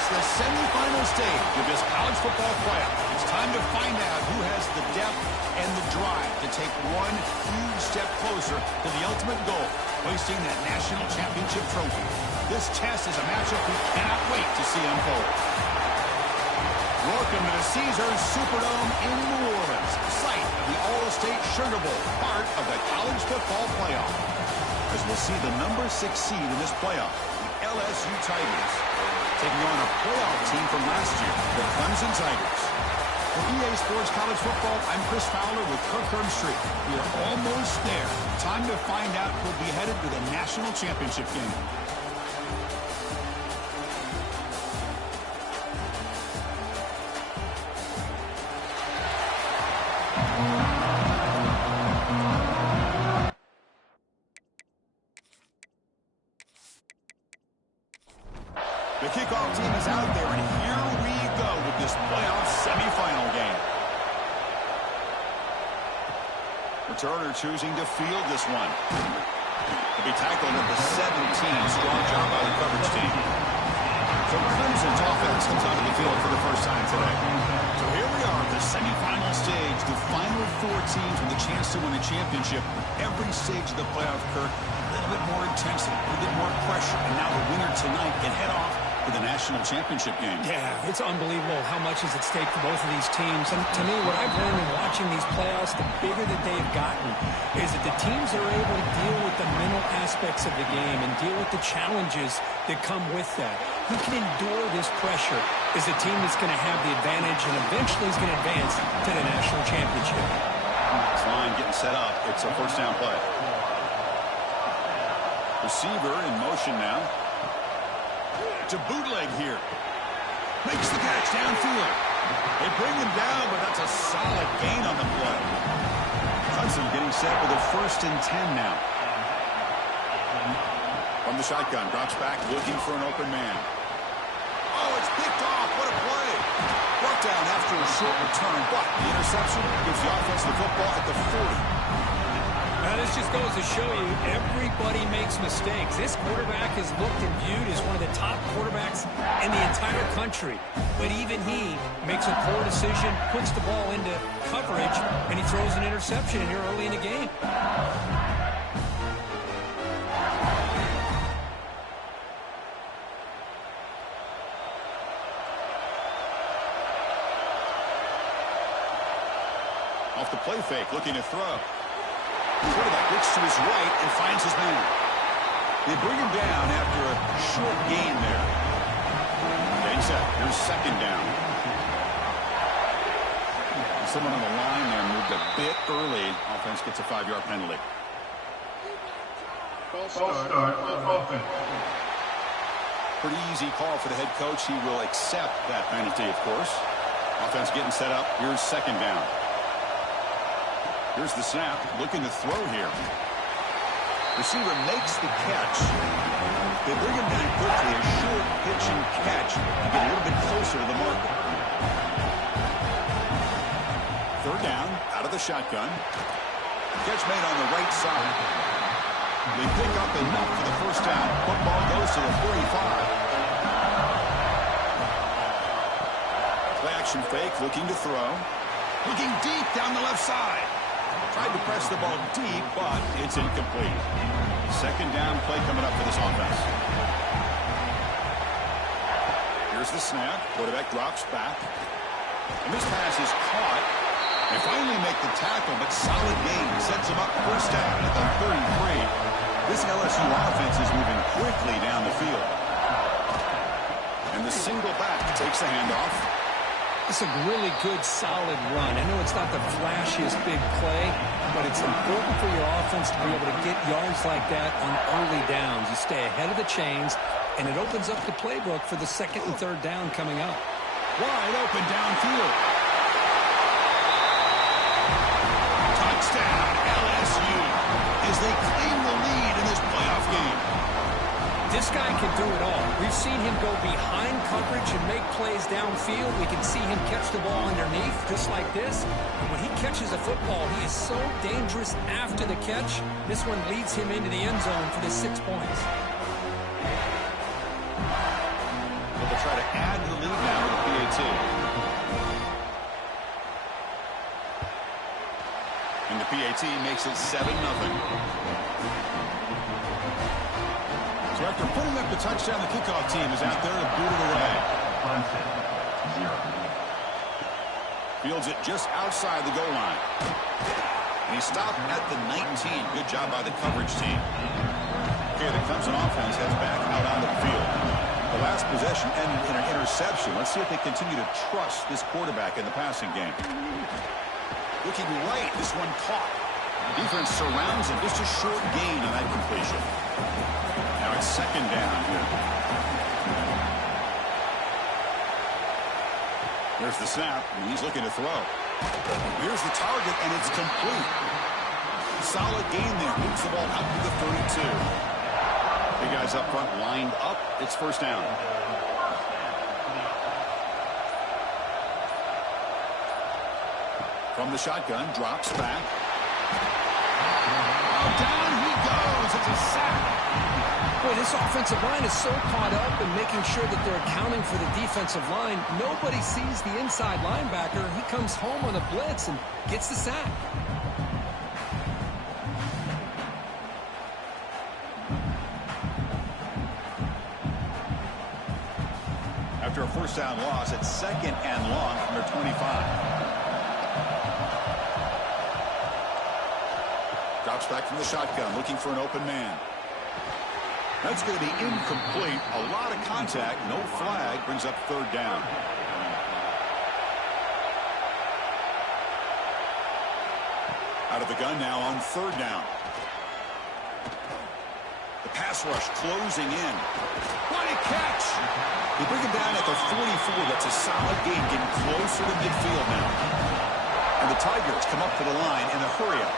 reach the semifinal stage of this college football playoff. It's time to find out who has the depth and the drive to take one huge step closer to the ultimate goal, hoisting that national championship trophy. This test is a matchup we cannot wait to see unfold. Welcome to the Caesars Superdome in New Orleans, site of the All-State Sugar Bowl, part of the college football playoff. As we'll see the number 6 seed in this playoff, the LSU Tigers, taking on a playoff team from last year, the Clemson Tigers. For EA Sports College Football, I'm Chris Fowler with Kirk Herbstreit. We are almost there. Time to find out who'll be headed to the national championship game. The kickoff team is out there, and here we go with this playoff semifinal game. Returner choosing to field this one. To be tackled at the 17. Strong job by the coverage team. So Clemson's offense comes onto the field for the first time today. So here we are at the semifinal stage. The final 4 teams with a chance to win a championship. Every stage of the playoff, Kirk, a little bit more intensity, a little bit more pressure. And now the winner tonight can head off to the national championship game. Yeah, it's unbelievable how much is at stake for both of these teams. And to me, what I've learned in watching these playoffs, the bigger that they've gotten, is that the teams are able to deal with the mental aspects of the game and deal with the challenges that come with that. Who can endure this pressure is the team that's going to have the advantage and eventually is going to advance to the national championship. This line getting set up. It's a first down play. Receiver in motion now. To bootleg here. Makes the catch downfield. They bring him down, but that's a solid gain on the play. Clemson getting set with a 1st and 10 now. From the shotgun, drops back, looking for an open man. Oh, it's picked off. What a play. Brought down after a short return, but the interception gives the offense the football at the 40. Now, this just goes to show you everybody makes mistakes. This quarterback is looked and viewed as one of the top quarterbacks in the entire country. But even he makes a poor decision, puts the ball into coverage, and he throws an interception here early in the game. Off the play fake, looking to throw. The quarterback looks to his right and finds his man. They bring him down after a short gain there. Getting set. Here's 2nd down. Someone on the line there moved a bit early. Offense gets a 5-yard penalty. False start. Offense. Pretty easy call for the head coach. He will accept that penalty, of course. Offense getting set up. Here's 2nd down. Here's the snap, looking to throw here. Receiver makes the catch. They bring him down quickly, a short pitch and catch to get a little bit closer to the marker. 3rd down, out of the shotgun. Catch made on the right side. They pick up enough for the 1st down. Football goes to the 45. Play action fake, looking to throw. Looking deep down the left side. Tried to press the ball deep, but it's incomplete. 2nd down play coming up for this offense. Here's the snap. Quarterback drops back. And this pass is caught. They finally make the tackle, but solid gain sets them up 1st down at the 33. This LSU offense is moving quickly down the field. And the single back takes the handoff. It's a really good, solid run. I know it's not the flashiest big play, but it's important for your offense to be able to get yards like that on early downs. You stay ahead of the chains, and it opens up the playbook for the 2nd and 3rd down coming up. Wide open downfield. Touchdown, LSU, as they claim the lead in this playoff game. This guy can do it all. We've seen him go behind coverage and make plays downfield. We can see him catch the ball underneath, just like this. And when he catches a football, he is so dangerous after the catch. This one leads him into the end zone for the 6 points. The They'll try to add to the lead now with the PAT. And the PAT makes it 7-0. So after putting up the touchdown, the kickoff team is out there to boot it away. Fields it just outside the goal line. And he stopped at the 19. Good job by the coverage team. Okay, the Clemson offense heads back out onto the field. The last possession ended in an interception. Let's see if they continue to trust this quarterback in the passing game. Looking right, this one caught. Defense surrounds him. Just a short gain on that completion. Now it's second down here. There's the snap, and he's looking to throw. Here's the target, and it's complete. Solid gain there. Moves the ball out to the 32. Big guys up front lined up. It's first down. From the shotgun, drops back. Oh, down he goes. It's a sack. Boy, this offensive line is so caught up in making sure that they're accounting for the defensive line. Nobody sees the inside linebacker. He comes home on a blitz and gets the sack. After a first down loss, it's second and long from their 25. Drops back from the shotgun, looking for an open man. That's going to be incomplete. A lot of contact, no flag, brings up third down. Out of the gun now on third down. The pass rush closing in. What a catch! They bring him down at the 44. That's a solid gain, getting closer to midfield now. And the Tigers come up to the line in a hurry-up.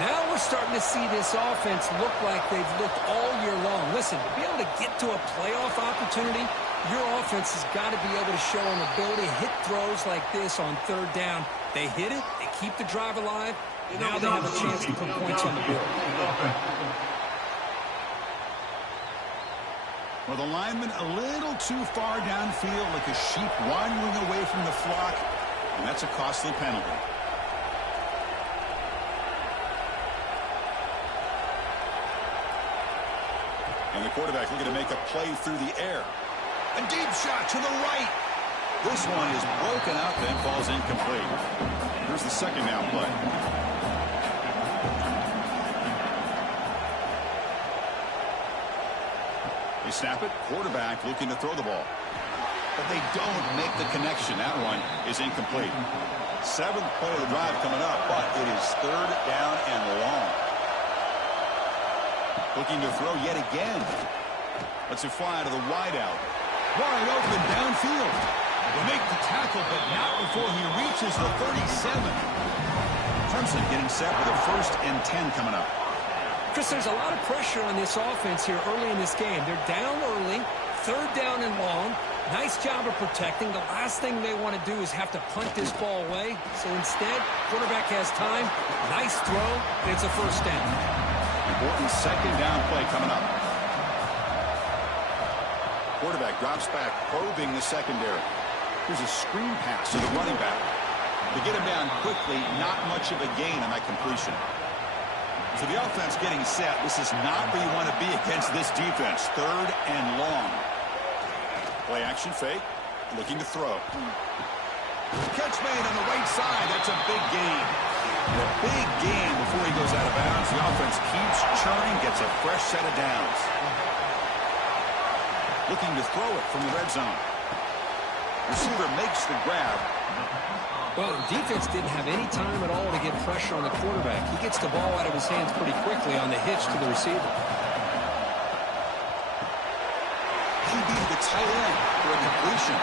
Now we're starting to see this offense look like they've looked all year long. Listen, to be able to get to a playoff opportunity, your offense has got to be able to show an ability to hit throws like this on third down. They hit it, they keep the drive alive. Now they have a chance to put points on the board. Well, the lineman a little too far downfield, like a sheep wandering away from the flock, and that's a costly penalty. And the quarterback looking to make a play through the air. A deep shot to the right. This one is broken up and falls incomplete. Here's the second down play. They snap it. Quarterback looking to throw the ball. But they don't make the connection. That one is incomplete. Seventh play of the drive coming up, but it is third down and long. Looking to throw yet again. Lets it fly to the wideout. Wide open downfield. They make the tackle, but not before he reaches the 37. Clemson getting set with a 1st and 10 coming up. Chris, there's a lot of pressure on this offense here early in this game. They're down early, third down and long. Nice job of protecting. The last thing they want to do is have to punt this ball away. So instead, quarterback has time. Nice throw, and it's a first down. Important second down play coming up. Quarterback drops back, probing the secondary. Here's a screen pass to the running back. To get him down quickly, not much of a gain on that completion. So the offense getting set. This is not where you want to be against this defense. Third and long. Play action fake. Looking to throw. Catch made on the right side. That's a big gain. And a big gain before he goes out of bounds. The offense keeps churning, gets a fresh set of downs. Looking to throw it from the red zone. Receiver makes the grab. Well, the defense didn't have any time at all to get pressure on the quarterback. He gets the ball out of his hands pretty quickly on the hitch to the receiver. He beat the tight end for a completion.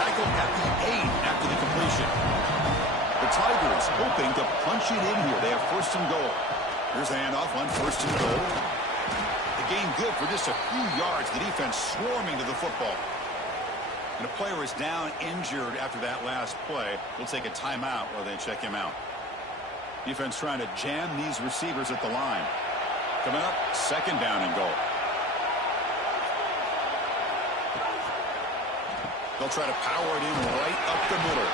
Tackled at the 8 after the completion. The Tigers hoping to punch it in here. They have 1st and goal. Here's the handoff on 1st and goal. The game good for just a few yards. The defense swarming to the football. And a player is down injured after that last play. We'll take a timeout while they check him out. Defense trying to jam these receivers at the line. Coming up, second down and goal. They'll try to power it in right up the middle.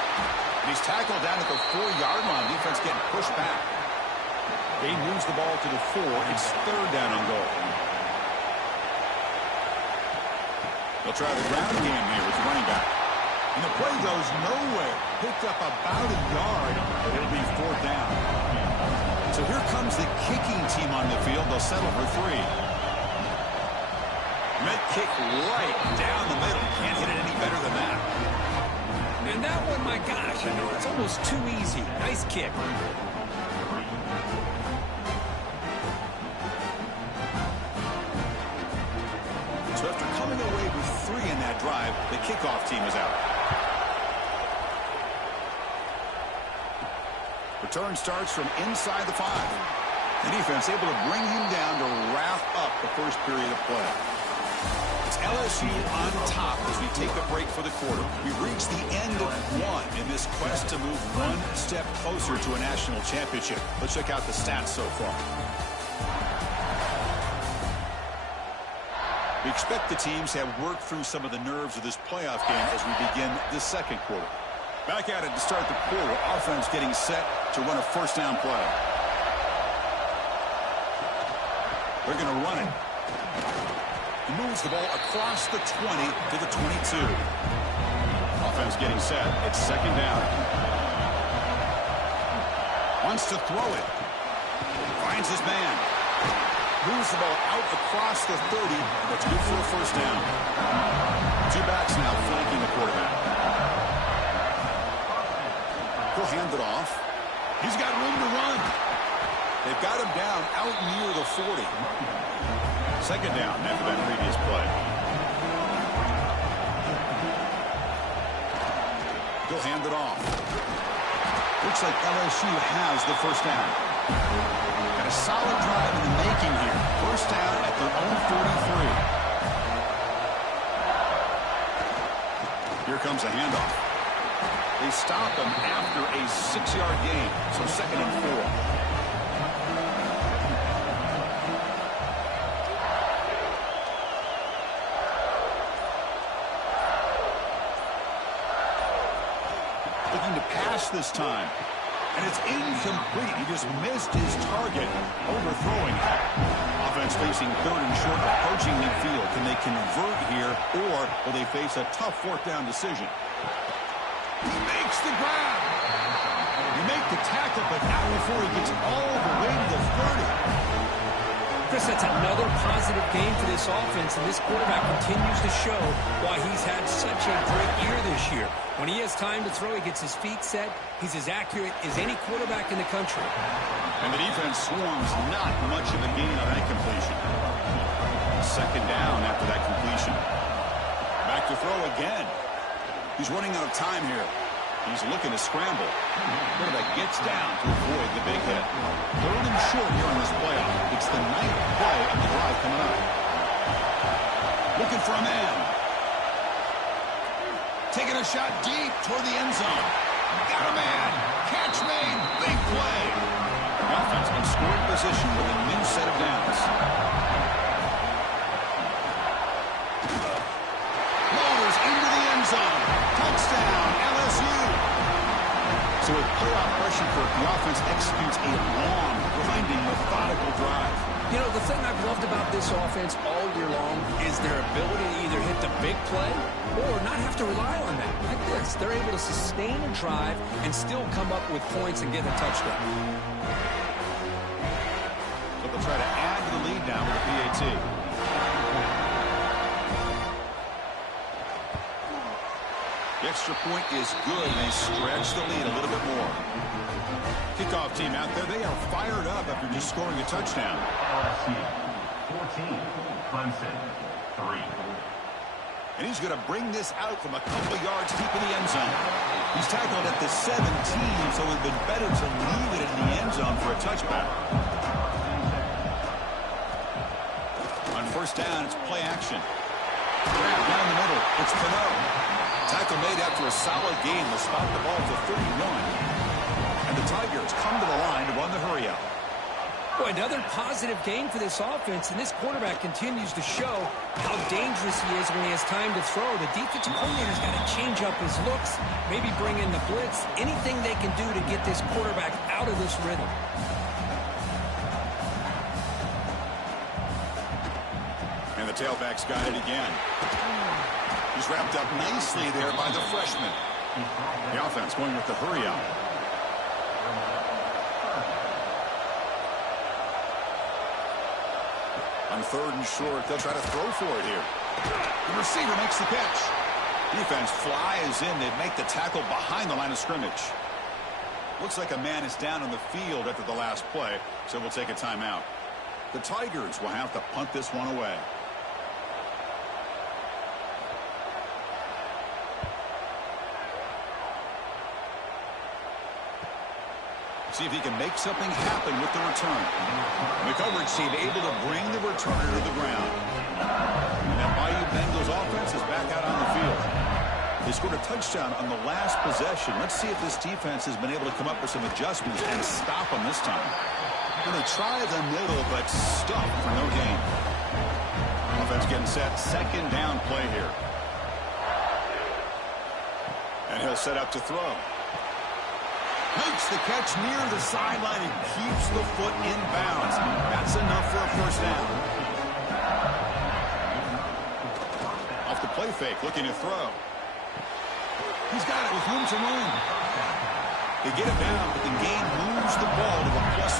And he's tackled down at the 4-yard line. Defense getting pushed back. They moves the ball to the 4. It's 3rd down and goal. They'll try the ground game here with the running back. And the play goes nowhere. Picked up about a yard, but it'll be 4th down. So here comes the kicking team on the field. They'll settle for 3. Met kick right down the middle. Can't hit it any better than that. And that one, my gosh, you know, it's almost too easy. Nice kick. So after coming away with 3 in that drive, the kickoff team is out. Return starts from inside the 5. The defense able to bring him down to wrap up the first period of play. It's LSU on top as we take a break for the quarter. We've reached the end of 1 in this quest to move 1 step closer to a national championship. Let's check out the stats so far. We expect the teams to have worked through some of the nerves of this playoff game as we begin the second quarter. Back at it to start the quarter. Offense getting set to run a first down play. They're going to run it. He moves the ball across the 20 to the 22. Offense getting set. It's second down. Wants to throw it. Finds his man. Moves the ball out across the 30. That's good for a first down. 2 backs now flanking the quarterback. He'll hand it off. He's got room to run. They've got him down out near the 40. Second down after that previous play. He'll hand it off. Looks like LSU has the first down. Got a solid drive in the making here. First down at their own 43. Here comes a handoff. They stop him after a 6-yard gain. So second and 4. This time, and it's incomplete. He just missed his target, overthrowing it. Offense facing 3rd and short, approaching midfield. Can they convert here, or will they face a tough 4th down decision? He makes the grab. He make the tackle, but not before he gets all the way to the 30. Chris, that's another positive game for this offense, and this quarterback continues to show why he's had such a great year this year. When he has time to throw, he gets his feet set. He's as accurate as any quarterback in the country. And the defense swarms not much of a gain on that completion. Second down after that completion. Back to throw again. He's running out of time here. He's looking to scramble. Quarterback gets down to avoid the big hit. 3rd and short here in this playoff. It's the 9th play of the drive coming up. Looking for a man. Taking a shot deep toward the end zone. Got a man. Catch made. Big play. The offense in scoring position with a new set of downs. Loaders into the end zone. Touchdown, LSU. So with playoff pressure for it, the offense executes a long, grinding, methodical drive. You know, the thing I've loved about this offense all year long is their ability to either hit the big play or not have to rely on that. Like this, they're able to sustain a drive and still come up with points and get a touchdown. So they'll try to add to the lead now with the PAT. The extra point is good, and they stretch the lead a little bit more. Kickoff team out there, they are fired up after just scoring a touchdown. LSU 14, Clemson 3. And he's going to bring this out from a couple of yards deep in the end zone. He's tackled at the 17, so it would have been better to leave it in the end zone for a touchback. On first down, it's play action. Grab down the middle, it's Pinot. Tackle made after a solid game. They'll spot the ball to 31. And the Tigers come to the line to run the hurry up. Well, another positive game for this offense, and this quarterback continues to show how dangerous he is when he has time to throw. The defensive coordinator's got to change up his looks, maybe bring in the blitz, anything they can do to get this quarterback out of this rhythm. And the tailback's got it again. He's wrapped up nicely there by the freshman. The offense going with the hurry up. On 3rd and short, they'll try to throw for it here. The receiver makes the catch. Defense flies in. They make the tackle behind the line of scrimmage. Looks like a man is down on the field after the last play, so we'll take a timeout. The Tigers will have to punt this one away. See if he can make something happen with the return. The coverage team able to bring the returner to the ground. And that Bayou Bengals offense is back out on the field. They scored a touchdown on the last possession. Let's see if this defense has been able to come up with some adjustments and stop them this time. Going to try the middle, but stop for no gain. Offense getting set. 2nd down play here. And he'll set up to throw. Makes the catch near the sideline and keeps the foot in bounds. That's enough for a 1st down. Off the play fake, looking to throw. He's got it with room to run. They get it down, but the gain moves the ball to a +40.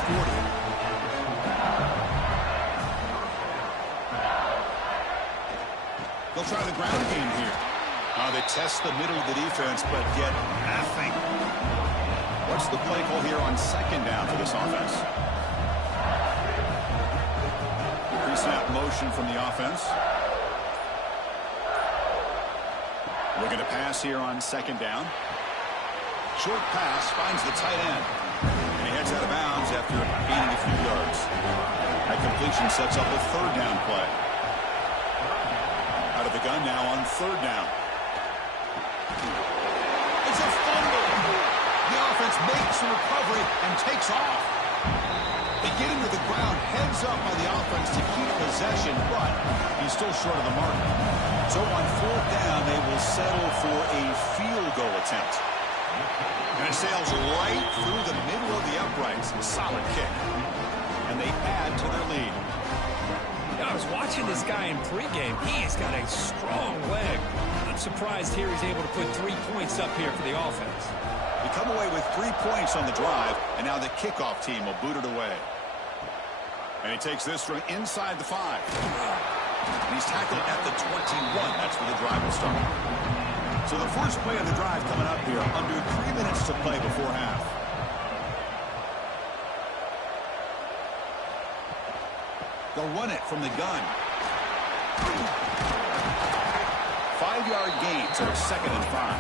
They'll try the ground game here. They test the middle of the defense, but get nothing. What's the play call here on 2nd down for this offense? Pre-snap motion from the offense. Looking to pass here on 2nd down. Short pass finds the tight end. And he heads out of bounds after gaining a few yards. That completion sets up a 3rd down play. Out of the gun now on 3rd down. It's a fumble. The offense makes a recovery and takes off. They get him to the ground, heads up by the offense to keep possession, but he's still short of the mark. So on 4th down, they will settle for a field goal attempt. And it sails right through the middle of the uprights. A solid kick. And they add to their lead. I was watching this guy in pregame. He's got a strong leg. I'm surprised here he's able to put 3 points up here for the offense. They come away with 3 points on the drive, and now the kickoff team will boot it away. And he takes this from inside the 5. And he's tackled at the 21. That's where the drive will start. So the first play of the drive coming up here, under 3 minutes to play before half. They'll run it from the gun. 5-yard gain, so it's 2nd and 5.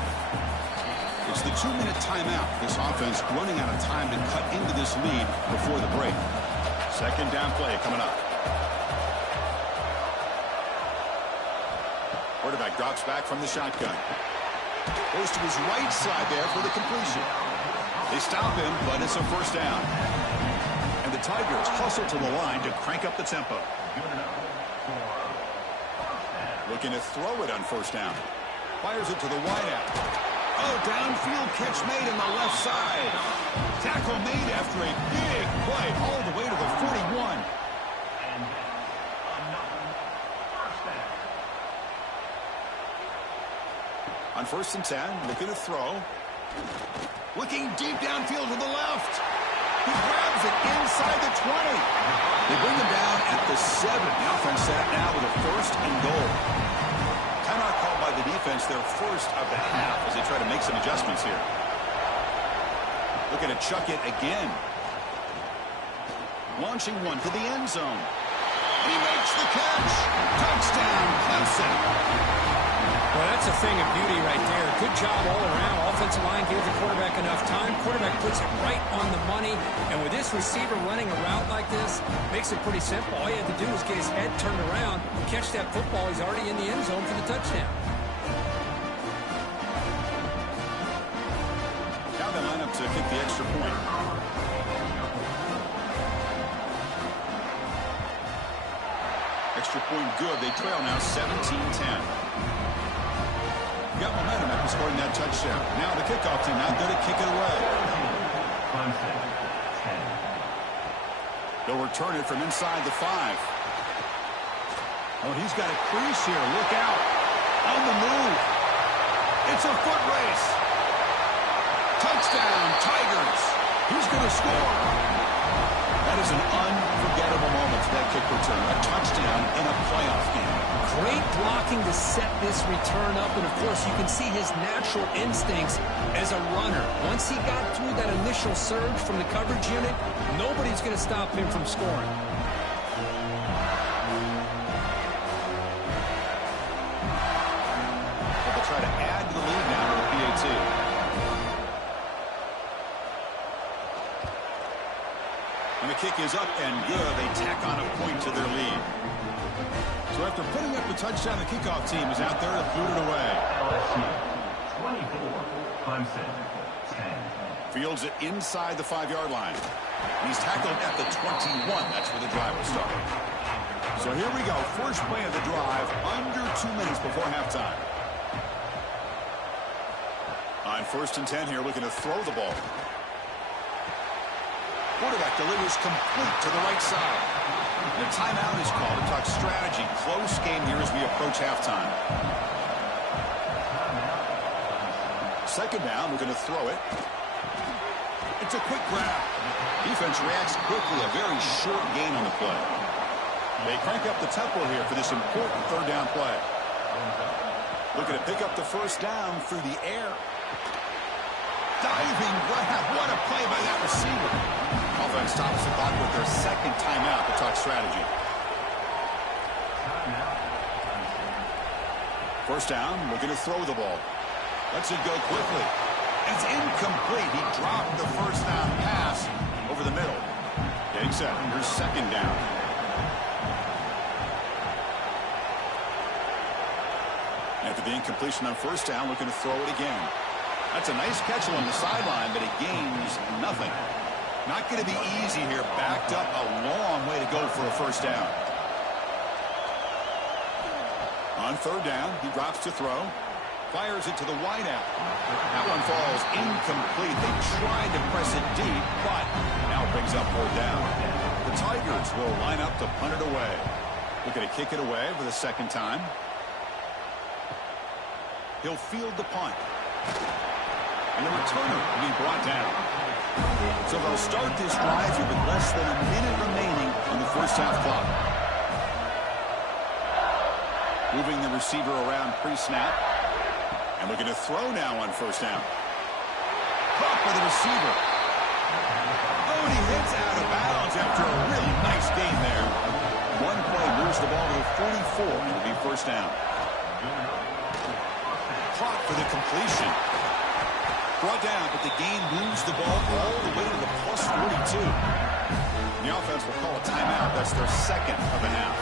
It's the 2-minute timeout. This offense running out of time to cut into this lead before the break. 2nd down play coming up. Quarterback drops back from the shotgun. Goes to his right side there for the completion. They stop him, but it's a 1st down. And the Tigers hustle to the line to crank up the tempo. Looking to throw it on 1st down. Fires it to the wideout. Oh, downfield catch made on the left side. Tackle made after a big play all the way to the 41. On 1st and 10, looking to throw. Looking deep downfield to the left. He grabs it inside the 20. They bring him down at the 7. The offense set now with a 1st and goal. Timeout called by the defense, their 1st of the half as they try to make some adjustments here. Looking to chuck it again. Launching one to the end zone. He makes the catch. Touchdown, Clemson. Well, that's a thing of beauty right there. Good job all around. Offensive line gave the quarterback enough time. Quarterback puts it right on the money. And with this receiver running a route like this, makes it pretty simple. All he had to do was get his head turned around, catch that football. He's already in the end zone for the touchdown. Now they line up to kick the extra point. extra point good. They trail now 17-10. Got momentum after scoring that touchdown. Now the kickoff team out there to kick it away. Clemson, 10. They'll return it from inside the 5. Oh, he's got a crease here. Look out. On the move. It's a foot race. Touchdown, Tigers. Who's going to score? That is an unforgettable moment for that kick return. A touchdown in a playoff game. Great blocking to set this return up, and of course you can see his natural instincts as a runner. Once he got through that initial surge from the coverage unit, nobody's going to stop him from scoring. But they'll try to add to the lead now with the PAT. And the kick is up and good. They tack on a point to their lead. So after putting up the touchdown, the kickoff team is out there to boot it away. LSU, 24. Clemson, 10. Fields it inside the 5-yard line. He's tackled at the 21. That's where the drive will start. So here we go. First play of the drive, under 2 minutes before halftime. On 1st and 10 here, looking to throw the ball. Quarterback delivers complete to the right side. The timeout is called to talk strategy. Close game here as we approach halftime. Second down, we're going to throw it. It's a quick grab. Defense reacts quickly. A very short gain on the play. They crank up the tempo here for this important third down play. Looking to pick up the first down through the air. Diving grab. What a play by that receiver. Offense stops the clock with their second timeout to talk strategy. First down, looking to throw the ball. Lets it go quickly. It's incomplete. He dropped the first down pass over the middle. Getting set. Here's second down. After the incompletion on first down, looking to throw it again. That's a nice catch along the sideline, but it gains nothing. Not going to be easy here. Backed up a long way to go for a first down. On third down, he drops to throw. Fires it to the wideout. That one falls incomplete. They tried to press it deep, but now it brings up fourth down. The Tigers will line up to punt it away. Looking to kick it away for the second time. He'll field the punt. And the returner will be brought down. So they'll start this drive here with less than a minute remaining on the first half clock. Moving the receiver around pre-snap. And looking to throw now on first down. Caught by the receiver. Oh, and he hits out of bounds after a really nice gain there. One play moves the ball to the 44. It'll be first down. Caught for the completion. Brought down, but the gain moves the ball all the way to the plus 42. And the offense will call a timeout. That's their second of the half.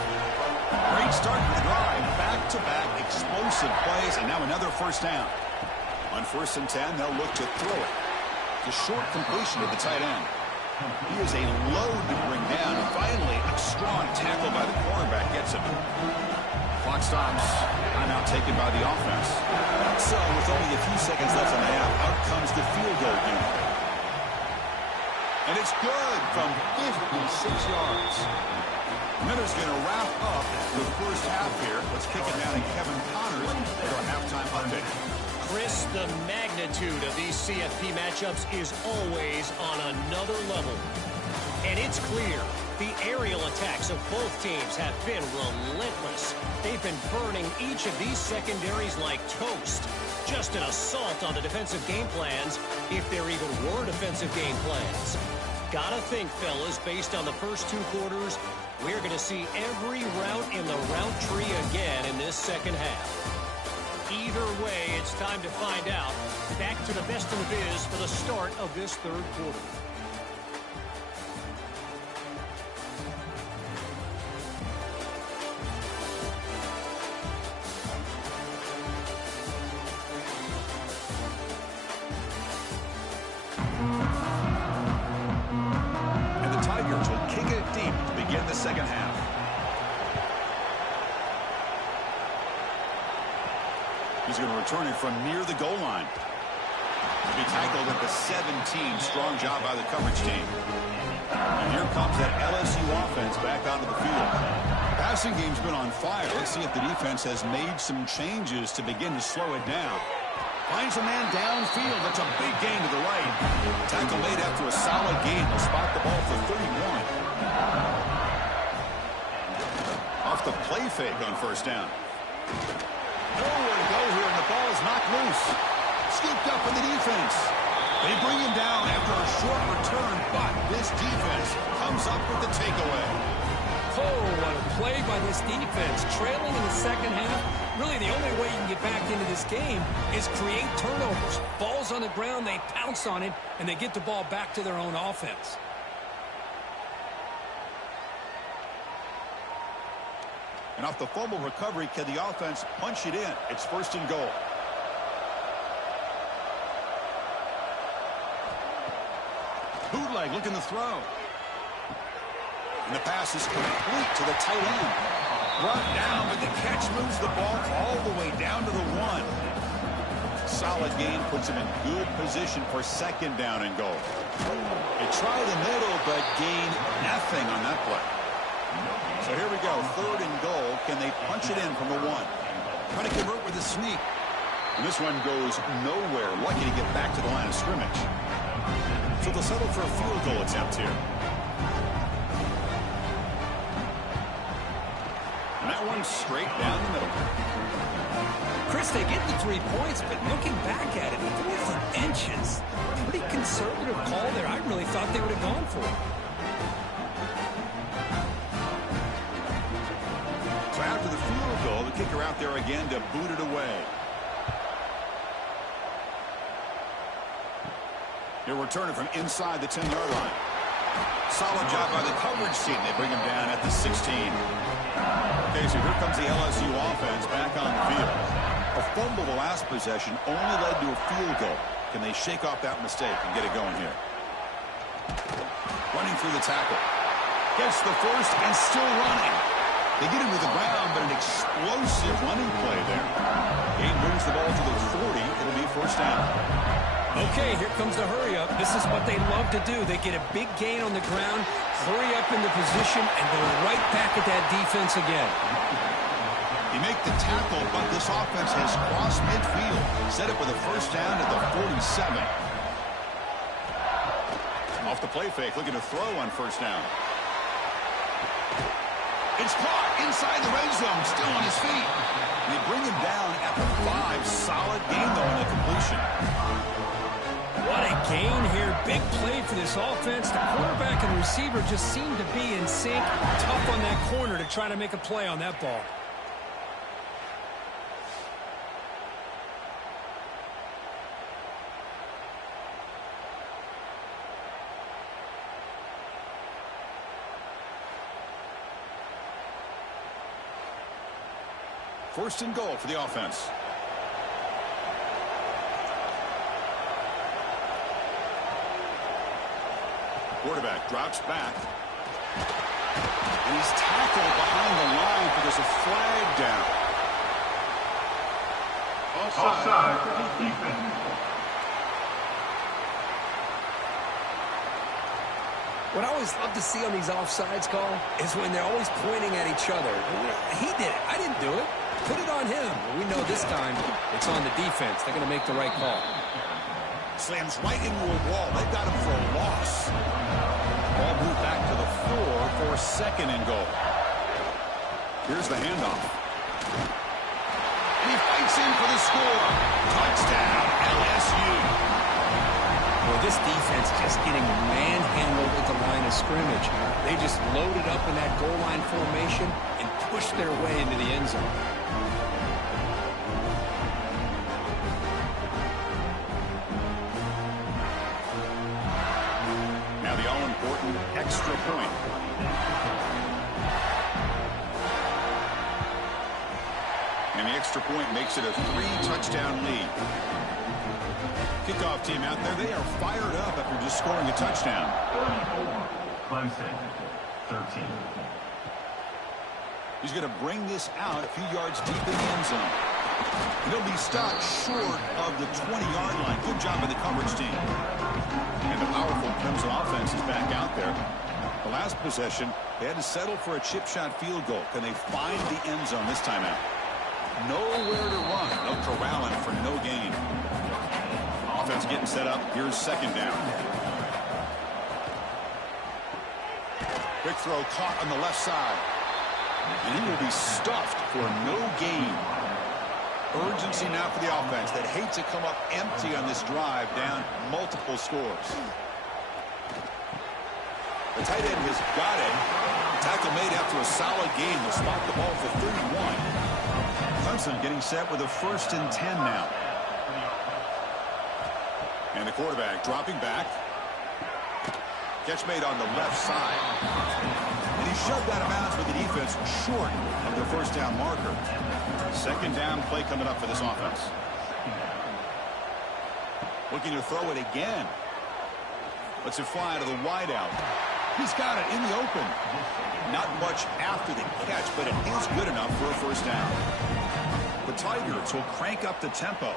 Great start to the drive. Back-to-back explosive plays, and now another first down. On 1st and 10, they'll look to throw it. The short completion to the tight end. He is a load to bring down. And finally, a strong tackle by the cornerback gets him. Clock stops. Timeout taken by the offense. So, with only a few seconds left on the half, out comes the field goal unit. And it's good from 56 yards. Miller's going to wrap up the first half here. Let's kick it down to Kevin Connors for our halftime update. Chris, the magnitude of these CFP matchups is always on another level. And it's clear the aerial attacks of both teams have been relentless. They've been burning each of these secondaries like toast. Just an assault on the defensive game plans, if there even were defensive game plans. Gotta think, fellas, based on the first 2 quarters, we're going to see every route in the route tree again in this second half. Either way, it's time to find out. Back to the best in the biz for the start of this third quarter. And the Tigers will kick it deep to begin the second half. He's going to return it from near the goal line. To be tackled at the 17. Strong job by the coverage team. And here comes that LSU offense back onto the field. Passing game's been on fire. Let's see if the defense has made some changes to begin to slow it down. Finds a man downfield. That's a big gain to the right. Tackle made after a solid gain. They'll spot the ball for 31. Off the play fake on first down. Nowhere to go here, and the ball is knocked loose. Scooped up in the defense. They bring him down after a short return, but this defense comes up with the takeaway. Oh, what a play by this defense. Trailing in the second half, really the only way you can get back into this game is create turnovers. Ball's on the ground, they pounce on it, and they get the ball back to their own offense. And off the fumble recovery, can the offense punch it in? It's first and goal. Bootleg looking to throw. And the pass is complete to the tight end. Brought down, but the catch moves the ball all the way down to the 1. Solid gain puts him in good position for second down and goal. They try the middle, but gain nothing on that play. So here we go, third and goal. Can they punch it in from the 1? Trying to convert with a sneak. And this one goes nowhere. Lucky to get back to the line of scrimmage. So they'll settle for a field goal attempt here. And that one straight down the middle. Chris, they get the 3 points, but looking back at it, 4 inches. Pretty conservative call there. I really thought they would have gone for it. So after the field goal, the kicker out there again to boot it away. He'll return it from inside the 10-yard line. Solid job by the coverage team. They bring him down at the 16. Okay, so here comes the LSU offense back on the field. A fumble the last possession only led to a field goal. Can they shake off that mistake and get it going here? Running through the tackle. Gets the first and still running. They get him to the ground, but an explosive running play there. He moves the ball to the 40. It'll be first down. Okay, here comes the hurry up. This is what they love to do. They get a big gain on the ground, hurry up into position, and go right back at that defense again. You make the tackle, but this offense has crossed midfield. Set up with a first down at the 47. Off the play fake, looking to throw on first down. It's caught inside the red zone, still on his feet. And they bring him down at the 5. Solid gain, though, on the completion. What a gain here. Big play for this offense. The quarterback and receiver just seem to be in sync. Tough on that corner to try to make a play on that ball. First and goal for the offense. Quarterback drops back. And he's tackled behind the line, but there's a flag down. Offside. Defense. What I always love to see on these offsides call is when they're always pointing at each other. He did it. I didn't do it. Put it on him. We know this time it's on the defense. They're going to make the right call. Slams right into a wall. They've got him for a loss. Ball moved back to the 4 for second and goal. Here's the handoff. And he fights in for the score. Touchdown, LSU. Well, this defense just getting manhandled at the line of scrimmage. They just loaded up in that goal line formation and pushed their way into the end zone. Now the all-important extra point. And the extra point makes it a 3-touchdown lead. Kickoff team out there, they are fired up after just scoring a touchdown. 34. Clemson. 13. He's going to bring this out a few yards deep in the end zone. He'll be stopped short of the 20-yard line. Good job by the coverage team. And the powerful Clemson offense is back out there. The last possession, they had to settle for a chip shot field goal. Can they find the end zone this time out? Nowhere to run. No corralling for no gain. Offense getting set up. Here's second down. Quick throw caught on the left side. And he will be stuffed for no gain. Urgency now for the offense that hate to come up empty on this drive, down multiple scores. The tight end has got it. Tackle made after a solid game. Will spot the ball for 31. Clemson getting set with a 1st and 10 now. And the quarterback dropping back. Catch made on the left side. And he shoved out of bounds with the defense short of the first down marker. Second down play coming up for this offense. Looking to throw it again. Lets it fly to the wideout. He's got it in the open. Not much after the catch, but it is good enough for a first down. The Tigers will crank up the tempo.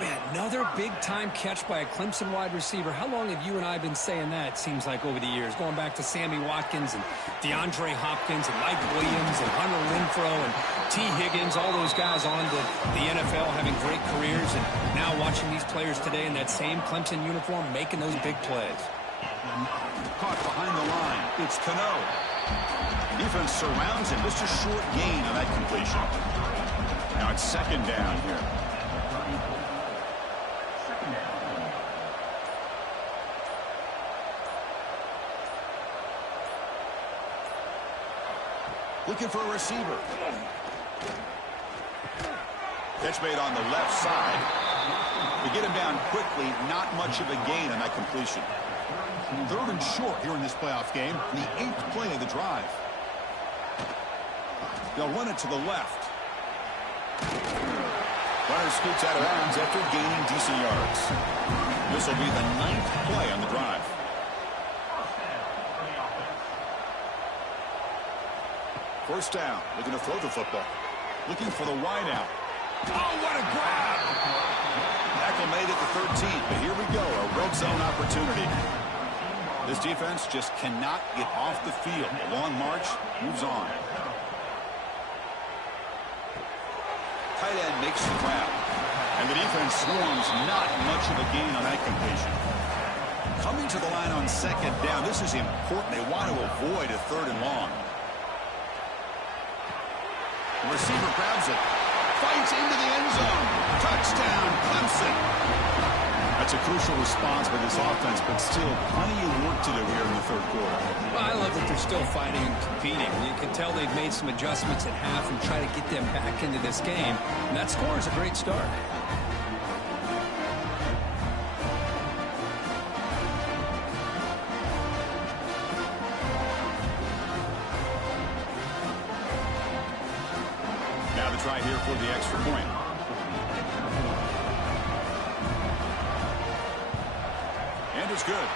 Man, another big-time catch by a Clemson wide receiver. How long have you and I been saying that, it seems like, over the years? Going back to Sammy Watkins and DeAndre Hopkins and Mike Williams and Hunter Renfrow and T. Higgins, all those guys on to the NFL having great careers, and now watching these players today in that same Clemson uniform making those big plays. Caught behind the line. It's Cano. Defense surrounds him. Just a short gain on that completion. Now it's second down here. Looking for a receiver. Catch made on the left side. We get him down quickly. Not much of a gain on that completion. 3rd and short here in this playoff game. The 8th play of the drive. They'll run it to the left. Runner scoots out of bounds after gaining decent yards. This will be the 9th play on the drive. First down, looking to throw the football. Looking for the wideout. Oh, what a grab! Tackle made at the 13th, but here we go, a red zone opportunity. This defense just cannot get off the field. A long march moves on. Tight end makes the grab. And the defense swarms, not much of a gain on that completion. Coming to the line on second down, this is important. They want to avoid a 3rd and long. The receiver grabs it. Fights into the end zone. Touchdown, Clemson. That's a crucial response by this offense, but still plenty of work to do here in the 3rd quarter. Well, I love that they're still fighting and competing. You can tell they've made some adjustments at half and try to get them back into this game. And that score is a great start. Try here for the extra point. And it's good.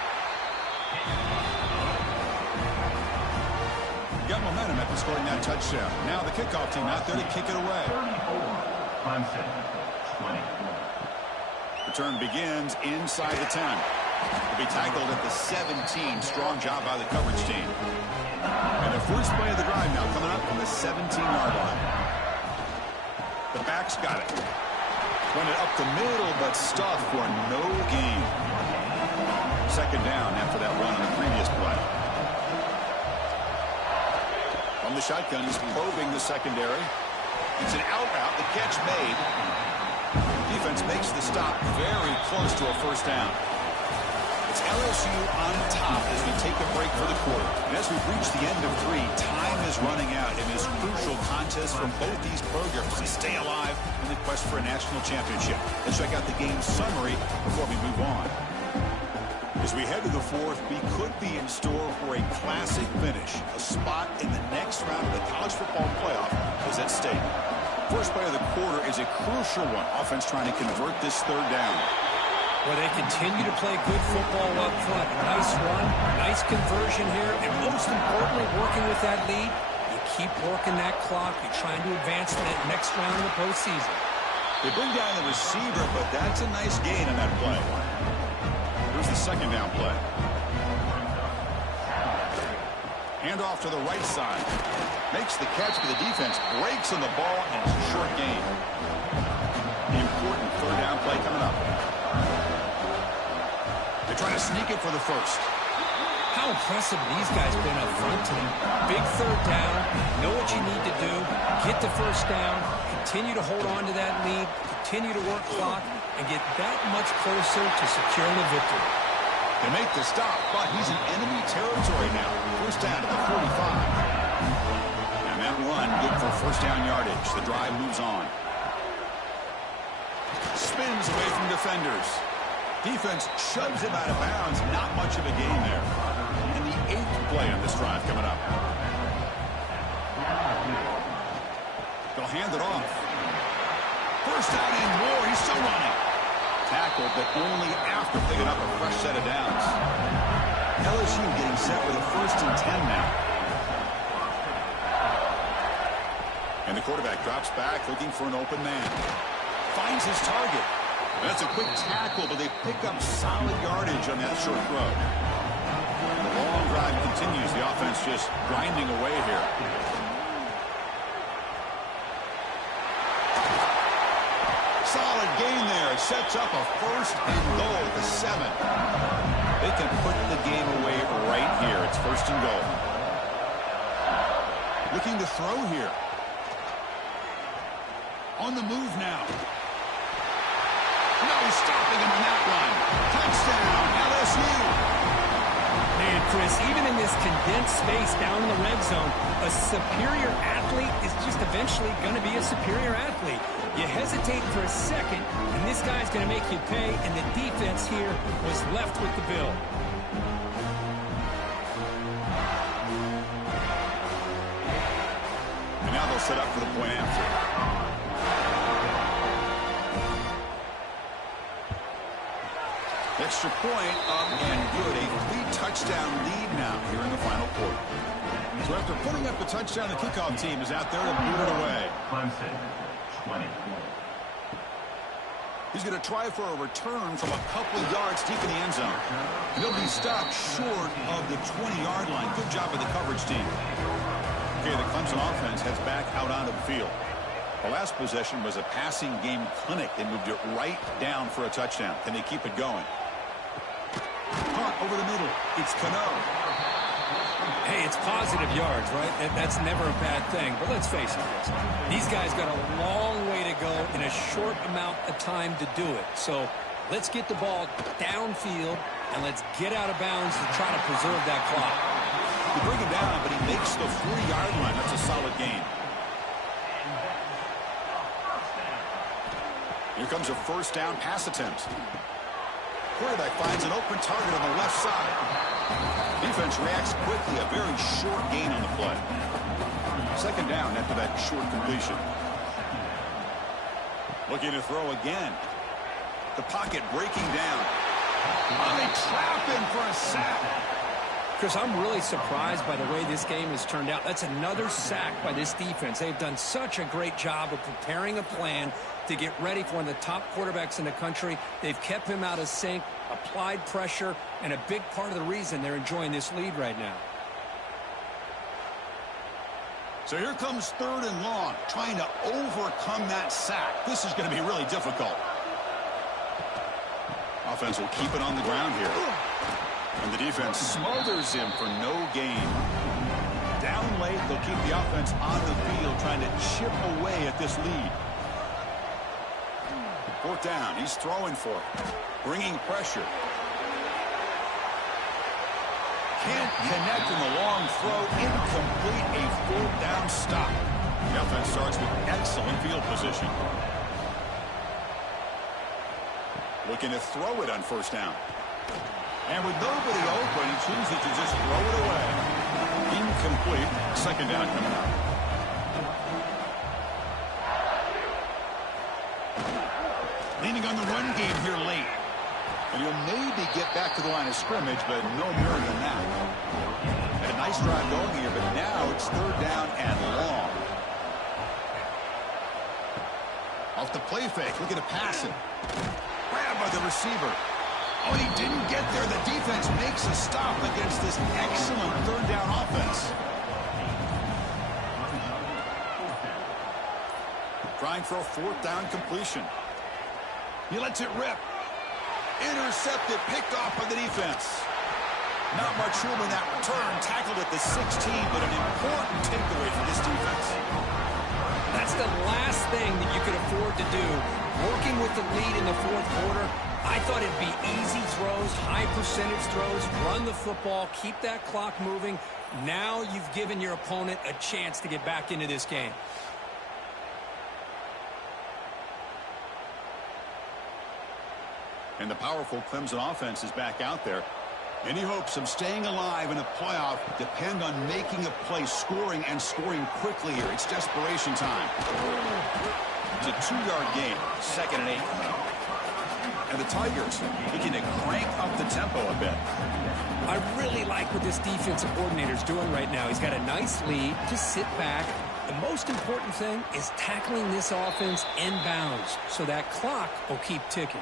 Got momentum after scoring that touchdown. Now the kickoff team out there to kick it away. Clemson, 20. Return begins inside the 10. Will be tackled at the 17. Strong job by the coverage team. And the first play of the drive now coming up from the 17-yard line. The back's got it. Run it up the middle, but stuffed for no gain. Second down after that run on the previous play. From the shotgun, he's probing the secondary. It's an out route. The catch made. Defense makes the stop very close to a first down. It's LSU on top as we take a break for the quarter. And as we've reached the end of 3, time is running out in this crucial contest for both these programs to stay alive in the quest for a national championship. Let's check out the game summary before we move on. As we head to the 4th, we could be in store for a classic finish. A spot in the next round of the college football playoff is at stake. First play of the quarter is a crucial one. Offense trying to convert this 3rd down. Well, they continue to play good football up front. Nice run, nice conversion here, and most importantly, working with that lead, you keep working that clock. You're trying to advance to that next round of the postseason. They bring down the receiver, but that's a nice gain on that play. Here's the second down play. Hand off to the right side. Makes the catch, but the defense breaks on the ball, and it's a short gain. The important third down play coming up. They try to sneak it for the first. How impressive these guys been up front today. Big third down. Know what you need to do. Get the first down. Continue to hold on to that lead. Continue to work clock. And get that much closer to securing a victory. They make the stop, but he's in enemy territory now. First down to the 45. And that run good for first down yardage. The drive moves on. Spins away from defenders. Defense shoves him out of bounds. Not much of a gain there. And the 8th play on this drive coming up. They'll hand it off. First down and more. He's still running. Tackled, but only after picking up a fresh set of downs. LSU getting set with a 1st and 10 now. And the quarterback drops back looking for an open man. Finds his target. That's a quick tackle, but they pick up solid yardage on that short throw. The long drive continues. The offense just grinding away here. Solid gain there. Sets up a 1st and goal at the 7. They can put the game away right here. It's 1st and goal. Looking to throw here. On the move now. No stopping him on that one. Touchdown, LSU. Man, Chris, even in this condensed space down in the red zone, a superior athlete is just eventually going to be a superior athlete. You hesitate for a second, and this guy's going to make you pay, and the defense here was left with the bill. And now they'll set up for the point after. Extra point up and good. A 3-touchdown lead now here in the final quarter. So after putting up the touchdown, the kickoff team is out there to boot it away. Clemson, 20. He's going to try for a return from a couple yards deep in the end zone. And he'll be stopped short of the 20-yard line. Good job by the coverage team. Okay, the Clemson offense heads back out onto the field. The last possession was a passing game clinic. They moved it right down for a touchdown. Can they keep it going? Punt over the middle. It's Cano. Hey, it's positive yards, right? That's never a bad thing. But let's face it, Chris. These guys got a long way to go in a short amount of time to do it. So let's get the ball downfield, and let's get out of bounds to try to preserve that clock. They bring him down, but he makes the 3-yard line. That's a solid gain. Here comes a first down pass attempt. Quarterback finds an open target on the left side. Defense reacts quickly. A very short gain on the play. Second down after that short completion. Looking to throw again. The pocket breaking down. Oh, they trap him for a sack. Chris, I'm really surprised by the way this game has turned out. That's another sack by this defense. They've done such a great job of preparing a plan to get ready for one of the top quarterbacks in the country. They've kept him out of sync, applied pressure, and a big part of the reason they're enjoying this lead right now. So here comes 3rd and long, trying to overcome that sack. This is going to be really difficult. Offense will keep it on the ground here. And the defense smothers him for no gain. Down late, they'll keep the offense on the field, trying to chip away at this lead. 4th down, he's throwing for it. Bringing pressure. Can't connect in the long throw. Incomplete, a 4th down stop. The offense starts with excellent field position. Looking to throw it on 1st down. And with nobody open, he chooses to just throw it away. Incomplete. 2nd down coming up. Leaning on the run game here late. And he'll maybe get back to the line of scrimmage, but no more than that. Had a nice drive going here, but now it's 3rd down and long. Off the play fake, looking to pass it. Grabbed by the receiver. Oh, and he didn't get there. The defense makes a stop against this excellent third down offense. Trying for a fourth down completion. He lets it rip. Intercepted, picked off by the defense. Not much room in that return. Tackled at the 16, but an important takeaway for this defense. That's the last thing that you could afford to do. Working with the lead in the fourth quarter, I thought it'd be easy throws, high percentage throws, run the football, keep that clock moving. Now you've given your opponent a chance to get back into this game. And the powerful Clemson offense is back out there. Any hopes of staying alive in a playoff depend on making a play, scoring, and scoring quickly here. It's desperation time. It's a 2-yard gain, 2nd and 8. And the Tigers looking to crank up the tempo a bit. I really like what this defensive coordinator is doing right now. He's got a nice lead. Just sit back. The most important thing is tackling this offense inbounds so that clock will keep ticking.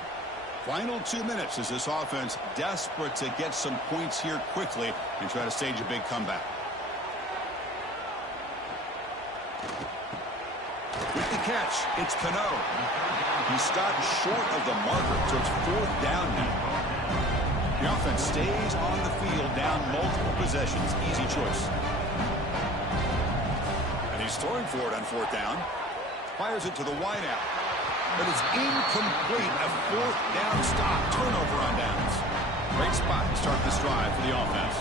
Final 2 minutes as this offense desperate to get some points here quickly and try to stage a big comeback. With the catch, it's Cano. He stopped short of the marker, so it's 4th down now. The offense stays on the field down multiple possessions. Easy choice. And he's throwing for it on 4th down. Fires it to the wideout. But it's incomplete. A 4th down stop. Turnover on downs. Great spot to start this drive for the offense.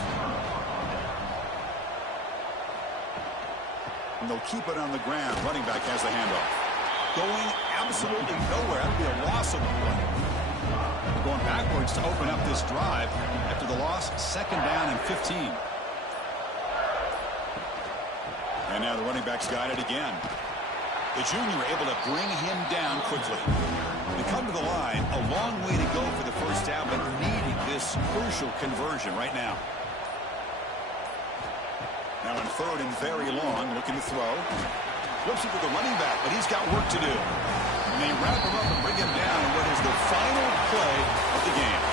And they'll keep it on the ground. Running back has the handoff. Going absolutely nowhere. That would be a loss of a play. They're going backwards to open up this drive after the loss. 2nd down and 15. And now the running back's got it again. The junior able to bring him down quickly. They come to the line, a long way to go for the first down, but needing this crucial conversion right now. Now on 3rd and very long, looking to throw. Flips it to the running back, but he's got work to do. And they wrap him up and bring him down in what is the final play of the game.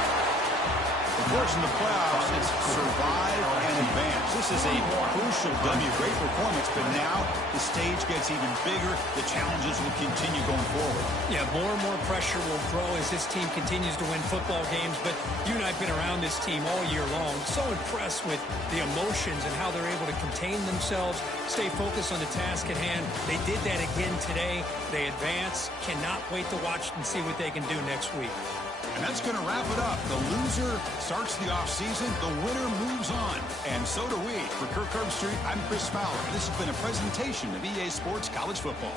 Of course, in the playoffs, it's survive and advance. This is a crucial W. Great performance, but now the stage gets even bigger. The challenges will continue going forward. Yeah, more and more pressure will grow as this team continues to win football games. But you and I have been around this team all year long. So impressed with the emotions and how they're able to contain themselves, stay focused on the task at hand. They did that again today. They advance. Cannot wait to watch and see what they can do next week. And that's going to wrap it up. The loser starts the offseason. The winner moves on. And so do we. For Kirk Herbstreit, I'm Chris Fowler. This has been a presentation of EA Sports College Football.